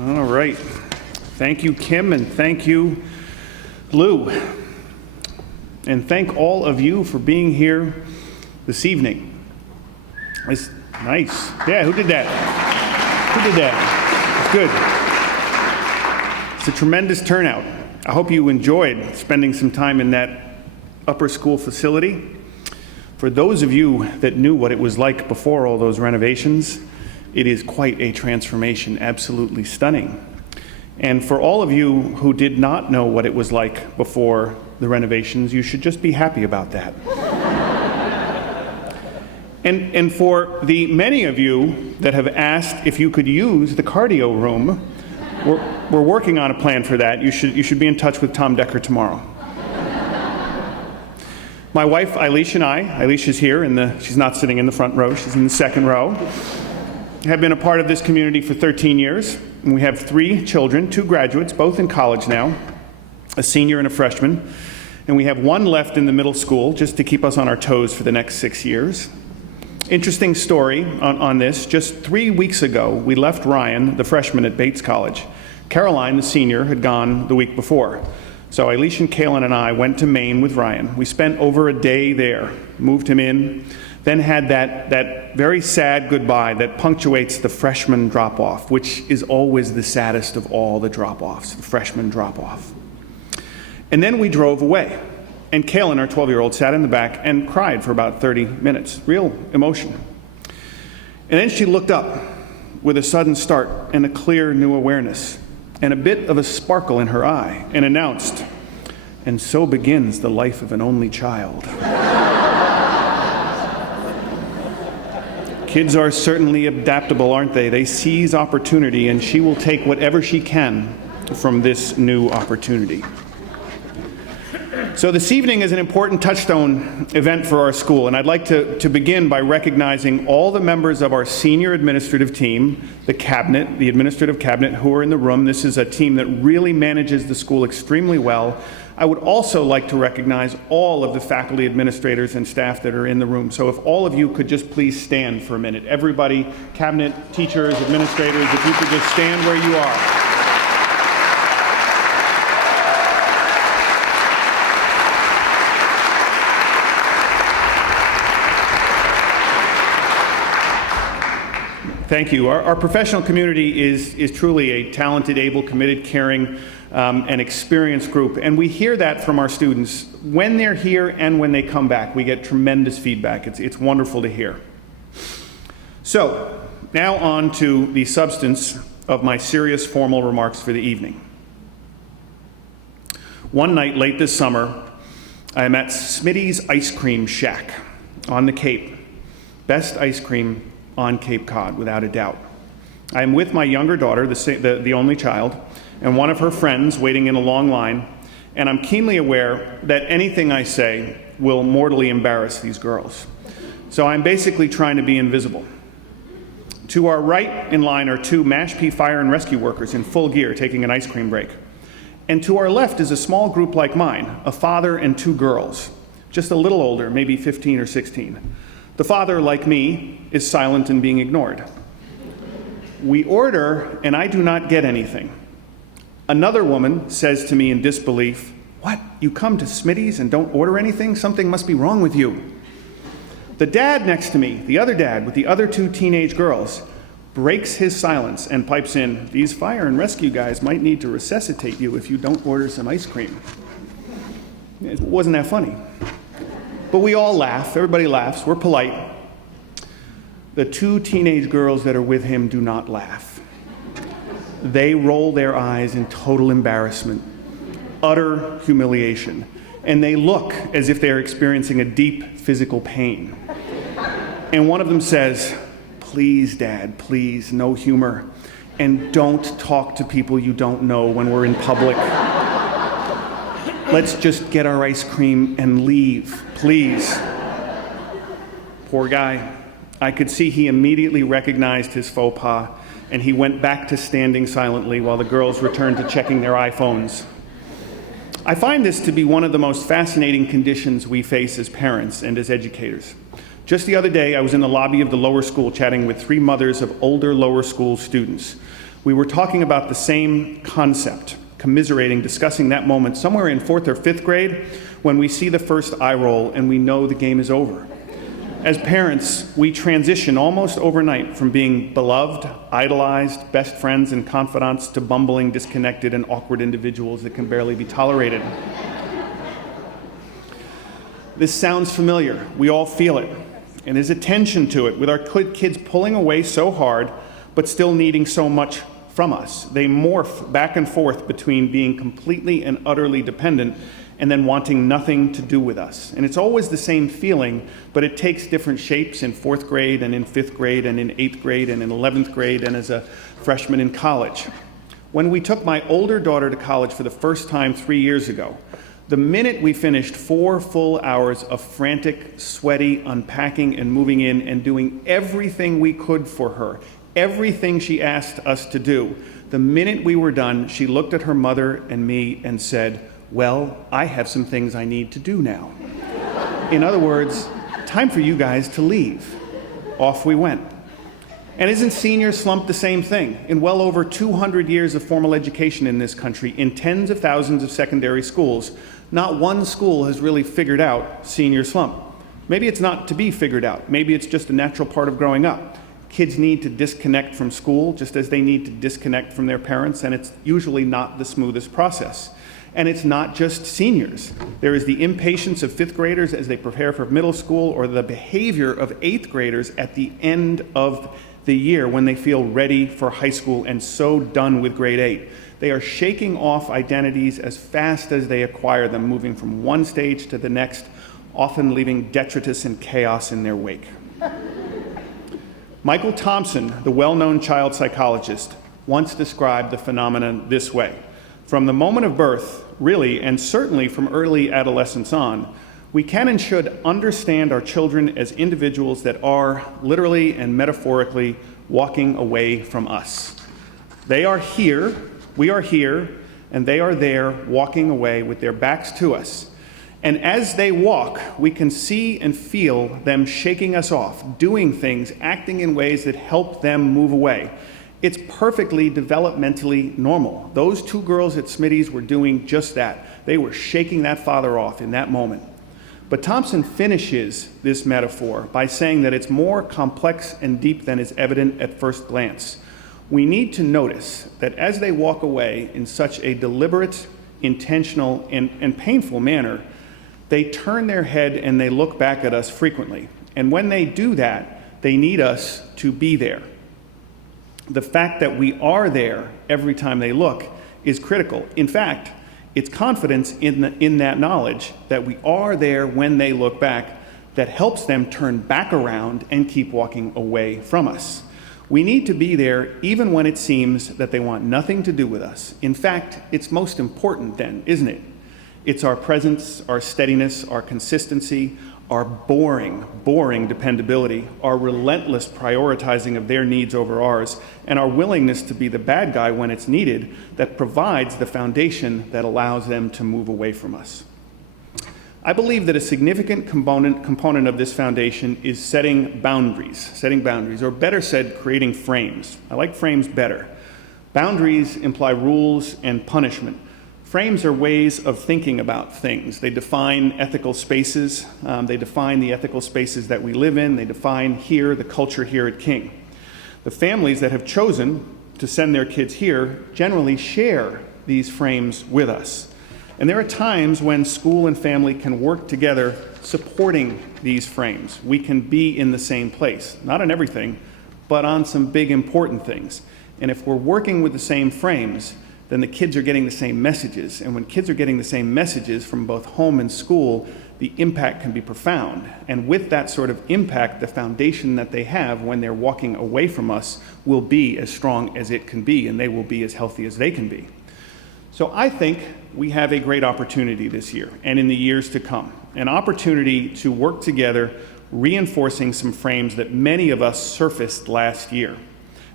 All right. Thank you, Kim, and thank you, Lou. And thank all of you for being here this evening. It's nice. Yeah, who did that? Who did that? It's good. It's a tremendous turnout. I hope you enjoyed spending some time in that upper school facility. For those of you that knew what it was like before all those renovations, it is quite a transformation, absolutely stunning. And for all of you who did not know what it was like before the renovations, you should just be happy about that. And for the many of you that have asked if you could use the cardio room, we're working on a plan for that. You should be in touch with Tom Decker tomorrow. My wife, Eilish, and I, Eilish's here, she's not sitting in the front row, she's in the second row, have been a part of this community for 13 years. And we have 3 children, 2 graduates, both in college now, a senior and a freshman. And we have 1 left in the middle school just to keep us on our toes for the next 6 years. Interesting story on this. Just 3 weeks ago, we left Ryan, the freshman at Bates College. Caroline, the senior, had gone the week before. So Eilish and Kaylin and I went to Maine with Ryan. We spent over a day there, moved him in, then had that very sad goodbye that punctuates the freshman drop-off, which is always the saddest of all the drop-offs, the freshman drop-off. And then we drove away. And Kaylin, our 12-year-old, sat in the back and cried for about 30 minutes, real emotion. And then she looked up with a sudden start and a clear new awareness and a bit of a sparkle in her eye and announced, "And so begins the life of an only child." Kids are certainly adaptable, aren't they? They seize opportunity, and she will take whatever she can from this new opportunity. So this evening is an important touchstone event for our school, and I'd like to begin by recognizing all the members of our senior administrative team, the cabinet, the administrative cabinet, who are in the room. This is a team that really manages the school extremely well. I would also like to recognize all of the faculty, administrators, and staff that are in the room. So if all of you could just please stand for a minute. Everybody, cabinet, teachers, administrators, if you could just stand where you are. Thank you. Our professional community is truly a talented, able, committed, caring, and experienced group. And we hear that from our students when they're here and when they come back. We get tremendous feedback. It's wonderful to hear. So, now on to the substance of my serious formal remarks for the evening. One night late this summer, I am at Smitty's Ice Cream Shack on the Cape. Best ice cream on Cape Cod, without a doubt. I am with my younger daughter, the only child, and one of her friends waiting in a long line, and I'm keenly aware that anything I say will mortally embarrass these girls. So I'm basically trying to be invisible. To our right in line are 2 Mashpee fire and rescue workers in full gear taking an ice cream break. And to our left is a small group like mine, a father and 2 girls, just a little older, maybe 15 or 16. The father, like me, is silent and being ignored. We order, and I do not get anything. Another woman says to me in disbelief, "What, you come to Smitty's and don't order anything? Something must be wrong with you." The dad next to me, the other dad with the other 2 teenage girls, breaks his silence and pipes in, "These fire and rescue guys might need to resuscitate you if you don't order some ice cream." It wasn't that funny. But we all laugh, everybody laughs, we're polite. The 2 teenage girls that are with him do not laugh. They roll their eyes in total embarrassment, utter humiliation, and they look as if they're experiencing a deep physical pain. And one of them says, "Please, Dad, please, no humor, and don't talk to people you don't know when we're in public. Let's just get our ice cream and leave, please." Poor guy. I could see he immediately recognized his faux pas, and he went back to standing silently while the girls returned to checking their iPhones. I find this to be one of the most fascinating conditions we face as parents and as educators. Just the other day, I was in the lobby of the lower school chatting with 3 mothers of older lower school students. We were talking about the same concept, commiserating, discussing that moment somewhere in 4th or 5th grade when we see the first eye roll and we know the game is over. As parents, we transition almost overnight from being beloved, idolized, best friends and confidants to bumbling, disconnected, and awkward individuals that can barely be tolerated. This sounds familiar. We all feel it. And there's a tension to it with our kids pulling away so hard, but still needing so much from us. They morph back and forth between being completely and utterly dependent and then wanting nothing to do with us. And it's always the same feeling, but it takes different shapes in 4th grade and in 5th grade and in 8th grade and in 11th grade and as a freshman in college. When we took my older daughter to college for the first time 3 years ago, the minute we finished 4 full hours of frantic, sweaty unpacking and moving in and doing everything we could for her, everything she asked us to do, the minute we were done, she looked at her mother and me and said, "Well, I have some things I need to do now." In other words, time for you guys to leave. Off we went. And isn't Senior Slump the same thing? In well over 200 years of formal education in this country, in tens of thousands of secondary schools, not one school has really figured out Senior Slump. Maybe it's not to be figured out. Maybe it's just a natural part of growing up. Kids need to disconnect from school just as they need to disconnect from their parents, and it's usually not the smoothest process. And it's not just seniors. There is the impatience of 5th graders as they prepare for middle school, or the behavior of 8th graders at the end of the year when they feel ready for high school and so done with grade 8. They are shaking off identities as fast as they acquire them, moving from one stage to the next, often leaving detritus and chaos in their wake. Michael Thompson, the well-known child psychologist, once described the phenomenon this way. From the moment of birth, really, and certainly from early adolescence on, we can and should understand our children as individuals that are, literally and metaphorically, walking away from us. They are here, we are here, and they are there, walking away with their backs to us. And as they walk, we can see and feel them shaking us off, doing things, acting in ways that help them move away. It's perfectly developmentally normal. Those 2 girls at Smitty's were doing just that. They were shaking that father off in that moment. But Thompson finishes this metaphor by saying that it's more complex and deep than is evident at first glance. We need to notice that as they walk away in such a deliberate, intentional, and painful manner, they turn their head and they look back at us frequently. And when they do that, they need us to be there. The fact that we are there every time they look is critical. In fact, it's confidence in that knowledge that we are there when they look back that helps them turn back around and keep walking away from us. We need to be there even when it seems that they want nothing to do with us. In fact, it's most important then, isn't it? It's our presence, our steadiness, our consistency, our boring dependability, our relentless prioritizing of their needs over ours, and our willingness to be the bad guy when it's needed that provides the foundation that allows them to move away from us. I believe that a significant component of this foundation is setting boundaries, or better said, creating frames. I like frames better. Boundaries imply rules and punishment. Frames are ways of thinking about things. They define ethical spaces. They define the ethical spaces that we live in. They define here, the culture here at King. The families that have chosen to send their kids here generally share these frames with us. And there are times when school and family can work together supporting these frames. We can be in the same place, not on everything, but on some big important things. And if we're working with the same frames, then the kids are getting the same messages. And when kids are getting the same messages from both home and school, the impact can be profound. And with that sort of impact, the foundation that they have when they're walking away from us will be as strong as it can be, and they will be as healthy as they can be. So I think we have a great opportunity this year and in the years to come, an opportunity to work together, reinforcing some frames that many of us surfaced last year.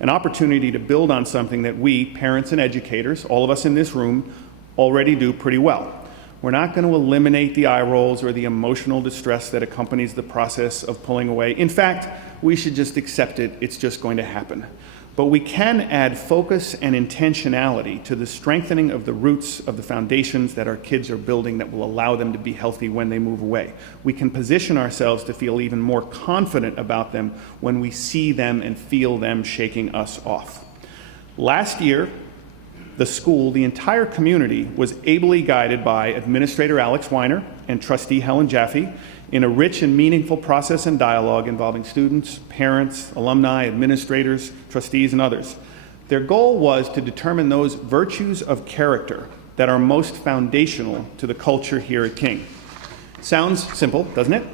An opportunity to build on something that we, parents and educators, all of us in this room, already do pretty well. We're not going to eliminate the eye rolls or the emotional distress that accompanies the process of pulling away. In fact, we should just accept it. It's just going to happen. But we can add focus and intentionality to the strengthening of the roots of the foundations that our kids are building that will allow them to be healthy when they move away. We can position ourselves to feel even more confident about them when we see them and feel them shaking us off. Last year, the school, the entire community, was ably guided by Administrator Alex Weiner and Trustee Helen Jaffe in a rich and meaningful process and dialogue involving students, parents, alumni, administrators, trustees, and others. Their goal was to determine those virtues of character that are most foundational to the culture here at King. Sounds simple, doesn't it?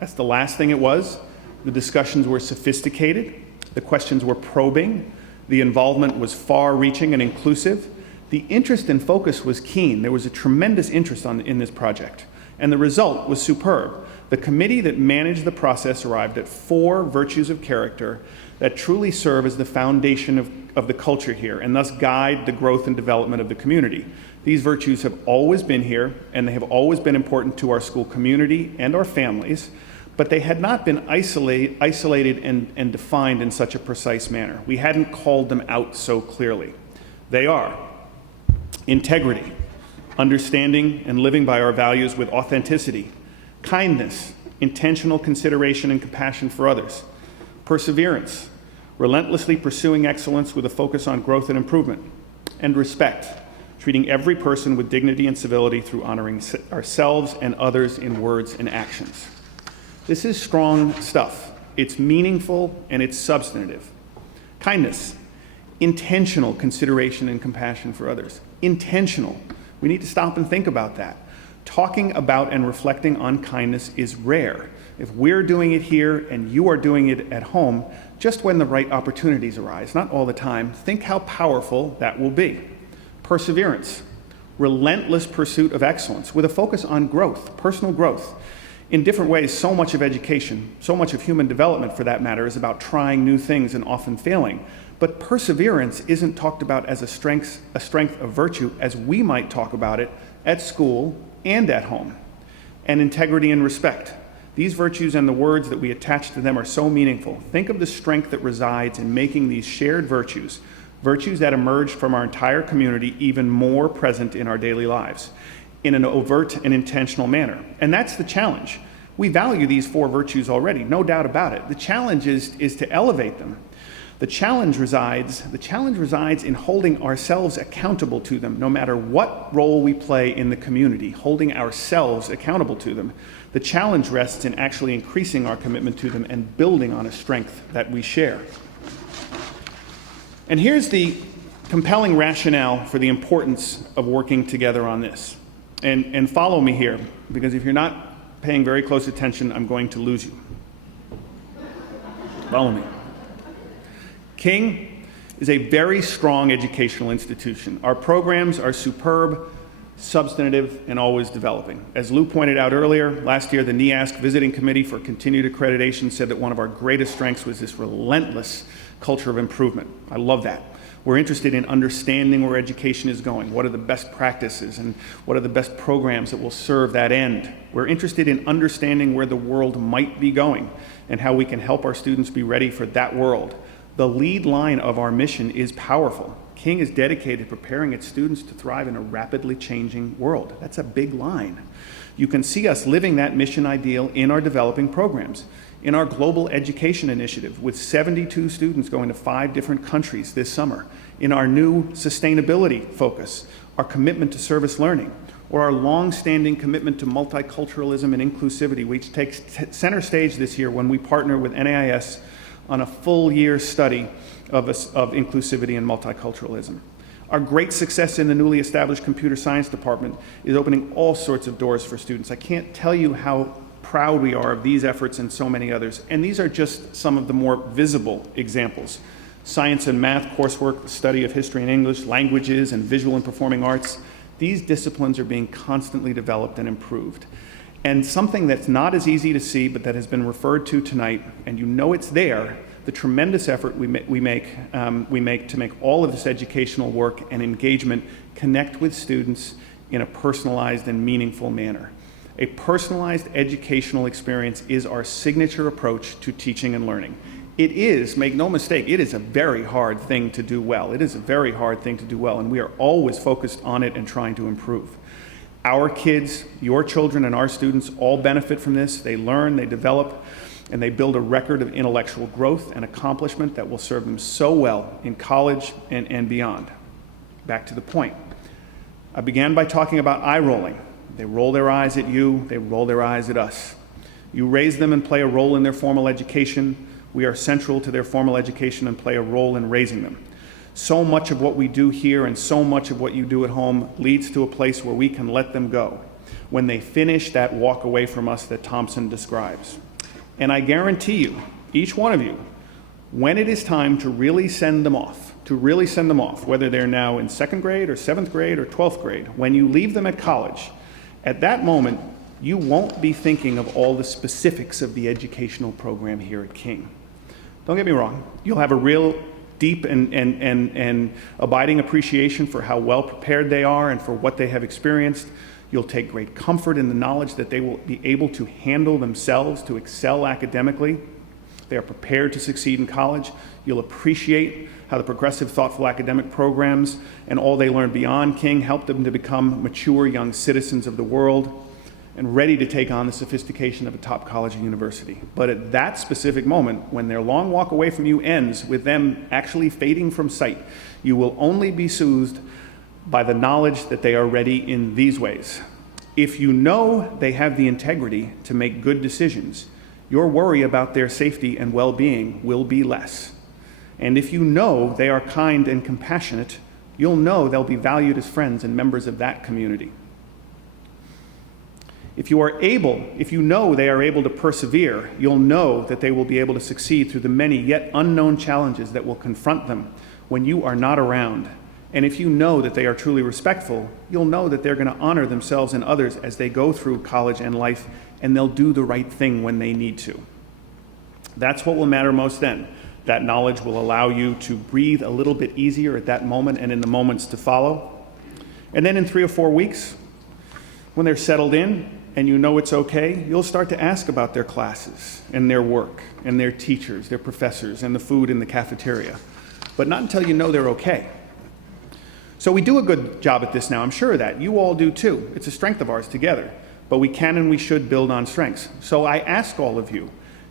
That's the last thing it was. The discussions were sophisticated, the questions were probing, the involvement was far-reaching and inclusive. The interest and focus was keen. There was a tremendous interest in this project. And the result was superb. The committee that managed the process arrived at 4 virtues of character that truly serve as the foundation of the culture here and thus guide the growth and development of the community. These virtues have always been here, and they have always been important to our school community and our families, but they had not been isolated and defined in such a precise manner. We hadn't called them out so clearly. They are integrity, understanding and living by our values with authenticity, kindness, intentional consideration and compassion for others, perseverance, relentlessly pursuing excellence with a focus on growth and improvement, and respect, treating every person with dignity and civility through honoring ourselves and others in words and actions. This is strong stuff. It's meaningful and it's substantive. Kindness, intentional consideration and compassion for others. Intentional. We need to stop and think about that. Talking about and reflecting on kindness is rare. If we're doing it here and you are doing it at home, just when the right opportunities arise, not all the time, think how powerful that will be. Perseverance, relentless pursuit of excellence with a focus on growth, personal growth. In different ways, so much of education, so much of human development for that matter, is about trying new things and often failing. But perseverance isn't talked about as a strength of virtue as we might talk about it at school and at home. And integrity and respect. These virtues and the words that we attach to them are so meaningful. Think of the strength that resides in making these shared virtues, virtues that emerged from our entire community, even more present in our daily lives, in an overt and intentional manner. And that's the challenge. We value these 4 virtues already, no doubt about it. The challenge is to elevate them. The challenge resides in holding ourselves accountable to them, no matter what role we play in the community, holding ourselves accountable to them. The challenge rests in actually increasing our commitment to them and building on a strength that we share. And here's the compelling rationale for the importance of working together on this. And follow me here, because if you're not paying very close attention, I'm going to lose you. Follow me. King is a very strong educational institution. Our programs are superb, substantive, and always developing. As Lou pointed out earlier, last year the NEASC Visiting Committee for Continued Accreditation said that one of our greatest strengths was this relentless culture of improvement. I love that. We're interested in understanding where education is going, what are the best practices, and what are the best programs that will serve that end. We're interested in understanding where the world might be going and how we can help our students be ready for that world. The lead line of our mission is powerful. King is dedicated to preparing its students to thrive in a rapidly changing world. That's a big line. You can see us living that mission ideal in our developing programs. In our global education initiative, with 72 students going to 5 different countries this summer, in our new sustainability focus, our commitment to service learning, or our long-standing commitment to multiculturalism and inclusivity, which takes center stage this year when we partner with NAIS on a full-year study of inclusivity and multiculturalism. Our great success in the newly established computer science department is opening all sorts of doors for students. I can't tell you how proud we are of these efforts and so many others. And these are just some of the more visible examples. Science and math coursework, the study of history and English, languages, and visual and performing arts. These disciplines are being constantly developed and improved. And something that's not as easy to see, but that has been referred to tonight, and you know it's there, the tremendous effort we make to make all of this educational work and engagement connect with students in a personalized and meaningful manner. A personalized educational experience is our signature approach to teaching and learning. It is, make no mistake, it is a very hard thing to do well. It is a very hard thing to do well, and we are always focused on it and trying to improve. Our kids, your children, and our students all benefit from this. They learn, they develop, and they build a record of intellectual growth and accomplishment that will serve them so well in college and beyond. Back to the point. I began by talking about eye rolling. They roll their eyes at you, they roll their eyes at us. You raise them and play a role in their formal education. We are central to their formal education and play a role in raising them. So much of what we do here and so much of what you do at home leads to a place where we can let them go when they finish that walk away from us that Thompson describes. And I guarantee you, each one of you, when it is time to really send them off, whether they're now in 2nd grade or 7th grade or 12th grade, when you leave them at college, at that moment, you won't be thinking of all the specifics of the educational program here at King. Don't get me wrong, you'll have a real deep and abiding appreciation for how well prepared they are and for what they have experienced. You'll take great comfort in the knowledge that they will be able to handle themselves, to excel academically. They are prepared to succeed in college. You'll appreciate how the progressive, thoughtful academic programs and all they learn beyond King help them to become mature young citizens of the world and ready to take on the sophistication of a top college and university. But at that specific moment, when their long walk away from you ends with them actually fading from sight, you will only be soothed by the knowledge that they are ready in these ways. If you know they have the integrity to make good decisions, your worry about their safety and well-being will be less. And if you know they are kind and compassionate, you'll know they'll be valued as friends and members of that community. If you know they are able to persevere, you'll know that they will be able to succeed through the many yet unknown challenges that will confront them when you are not around. And if you know that they are truly respectful, you'll know that they're going to honor themselves and others as they go through college and life, and they'll do the right thing when they need to. That's what will matter most then. That knowledge will allow you to breathe a little bit easier at that moment and in the moments to follow. And then in 3 or 4 weeks, when they're settled in and you know it's okay, you'll start to ask about their classes and their work and their teachers, their professors, and the food in the cafeteria. But not until you know they're okay. So we do a good job at this now, I'm sure of that. You all do too. It's a strength of ours together. But we can and we should build on strengths. So I ask all of you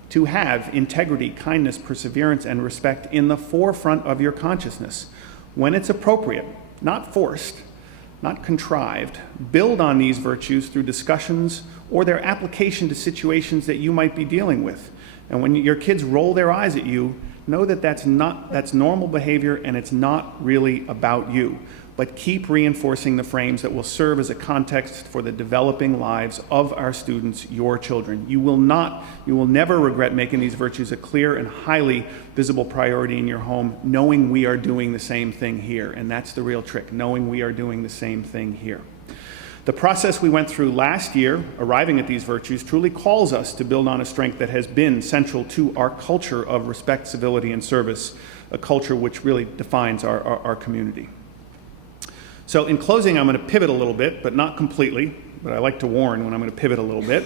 to have integrity, kindness, perseverance, and respect in the forefront of your consciousness when it's appropriate, not forced, not contrived. Build on these virtues through discussions or their application to situations that you might be dealing with. And when your kids roll their eyes at you, know that that's normal behavior and it's not really about you. But keep reinforcing the frames that will serve as a context for the developing lives of our students, your children. You will never regret making these virtues a clear and highly visible priority in your home, knowing we are doing the same thing here. And that's the real trick, knowing we are doing the same thing here. The process we went through last year, arriving at these virtues, truly calls us to build on a strength that has been central to our culture of respect, civility, and service, a culture which really defines our community. So in closing, I'm going to pivot a little bit, but not completely, but I like to warn when I'm going to pivot a little bit,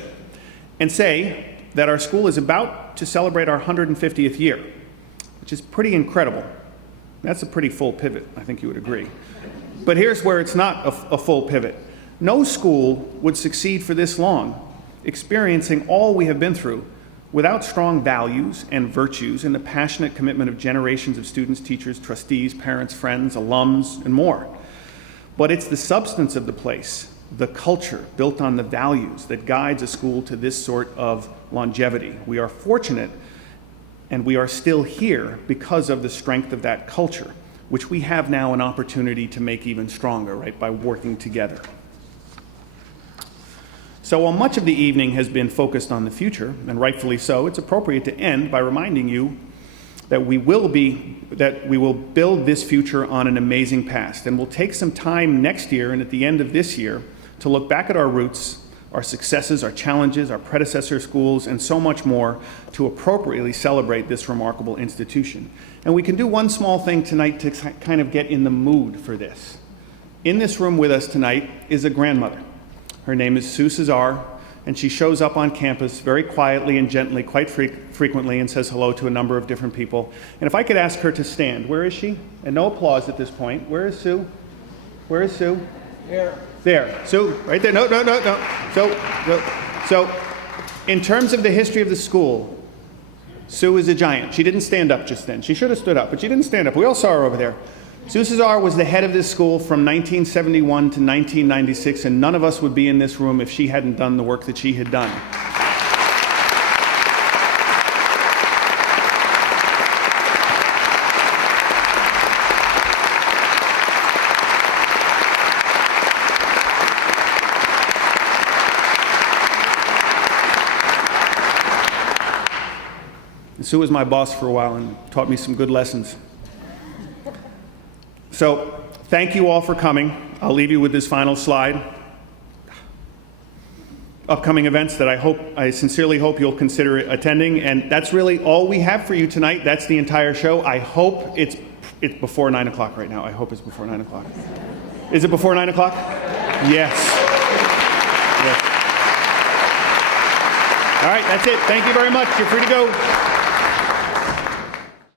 and say that our school is about to celebrate our 150th year, which is pretty incredible. That's a pretty full pivot, I think you would agree. But here's where it's not a full pivot. No school would succeed for this long, experiencing all we have been through, without strong values and virtues and the passionate commitment of generations of students, teachers, trustees, parents, friends, alums, and more. But it's the substance of the place, the culture built on the values that guides a school to this sort of longevity. We are fortunate and we are still here because of the strength of that culture, which we have now an opportunity to make even stronger, right, by working together. So while much of the evening has been focused on the future, and rightfully so, it's appropriate to end by reminding you that we will build this future on an amazing past. And we'll take some time next year and at the end of this year to look back at our roots, our successes, our challenges, our predecessor schools, and so much more to appropriately celebrate this remarkable institution. And we can do one small thing tonight to kind of get in the mood for this. In this room with us tonight is a grandmother. Her name is Sue Cesar, and she shows up on campus very quietly and gently, quite frequently, and says hello to a number of different people. And if I could ask her to stand, where is she? And no applause at this point. Where is Sue? Where is Sue? Here. There. Sue, right there. No. So, in terms of the history of the school, Sue is a giant. She didn't stand up just then. She should have stood up, but she didn't stand up. We all saw her over there. Sue Cesar was the head of this school from 1971 to 1996, and none of us would be in this room if she hadn't done the work that she had done. Sue was my boss for a while and taught me some good lessons. So, thank you all for coming. I'll leave you with this final slide. Upcoming events that I sincerely hope you'll consider attending, and that's really all we have for you tonight. That's the entire show. I hope it's before 9 o'clock right now. I hope it's before 9 o'clock. Is it before 9 o'clock? Yes. Yes. All right, that's it. Thank you very much. You're free to go.